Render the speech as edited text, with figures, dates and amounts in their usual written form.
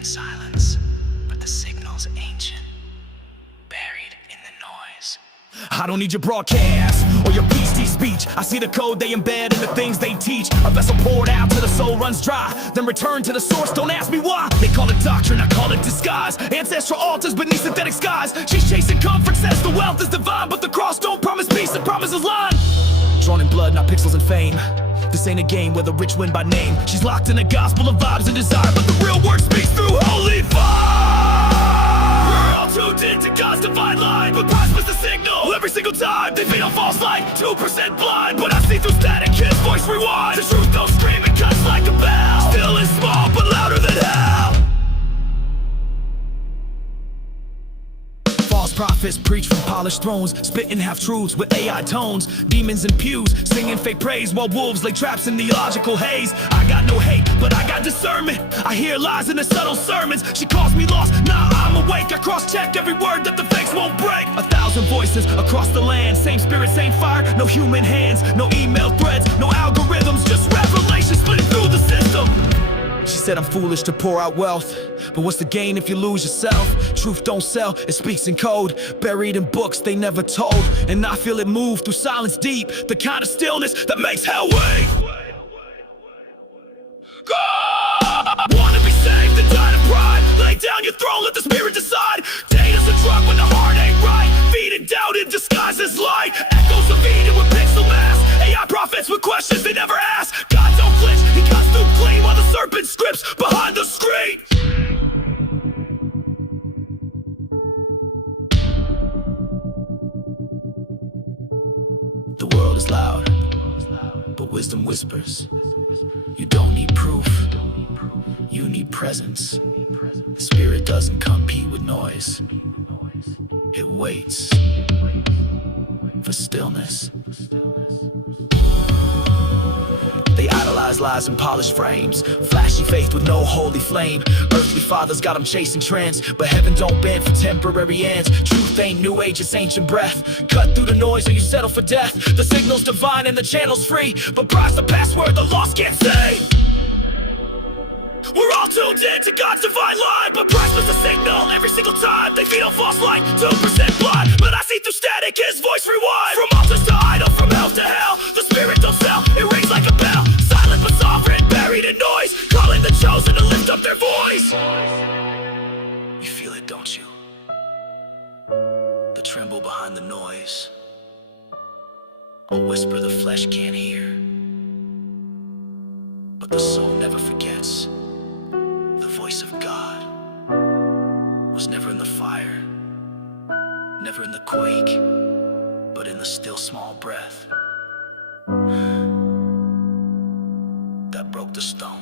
in silence, but the signal's ancient, buried in the noise. I don't need your broadcast or your PhD speech. I see the code they embed in the things they teach. A vessel poured out till the soul runs dry, then return to the source, don't ask me why. They call it doctrine, I call it disguise. Ancestral altars beneath synthetic skies. She's chasing comfort, says the wealth is divine, but the cross don't promise peace, it promises line. Drawn in blood, not pixels and fame. This ain't a game where the rich win by name. She's locked in a gospel of vibes and desire, but the real word speaks through holy fire. We're all tuned in to God's divine line, but price was the signal every single time. They feed on false light, 2% blind, but I see through static, his voice rewind. The truth don't scream, it cuts like a bell. Still is small, but louder than hell. False prophets preach from polished thrones, spitting half-truths with AI tones. Demons in pews, singing fake praise, while wolves lay traps in theological haze. I got no hate, but I got discernment. I hear lies in the subtle sermons. She calls me lost, nah, I'm awake. I cross-check every word that the fakes won't break. 1,000 voices across the land, same spirit, same fire. No human hands, no email threads, no algorithms, just revelation splitting through the system. She said I'm foolish to pour out wealth, but what's the gain if you lose yourself? Truth don't sell, it speaks in code, buried in books they never told. And I feel it move through silence deep, the kind of stillness that makes hell wait. God! Wanna be saved and die to pride. Lay down your throne, let the spirit decide. Data's a drug when the heart ain't right. Feeding doubt in disguise as light. Echoes of Eden with pixel mass. AI prophets with questions they never ask. God don't flinch, he cuts through clean while the serpent scripts behind the screen. The world is loud, but wisdom whispers. You don't need proof, you need presence. The spirit doesn't compete with noise, it waits for stillness. They idolize lies in polished frames, flashy faith with no holy flame. Earthly fathers got them chasing trends, but heaven don't bend for temporary ends. Truth ain't new age, it's ancient breath. Cut through the noise or you settle for death. The signal's divine and the channel's free, but pride's the password the lost can't say. We're all tuned in to God's divine line, but price was the signal every single time. They feed on false light, 2% blind, but I see through static, his voice rewind. From altars to idol, from hell to hell, the spirit don't sell, it rings like a bell. Silent but sovereign, buried in noise, calling the chosen to lift up their voice. You feel it, don't you? The tremble behind the noise, a whisper the flesh can't hear, but the soul never forgets. The voice of God was never in the fire, never in the quake, but in the still small breath that broke the stone.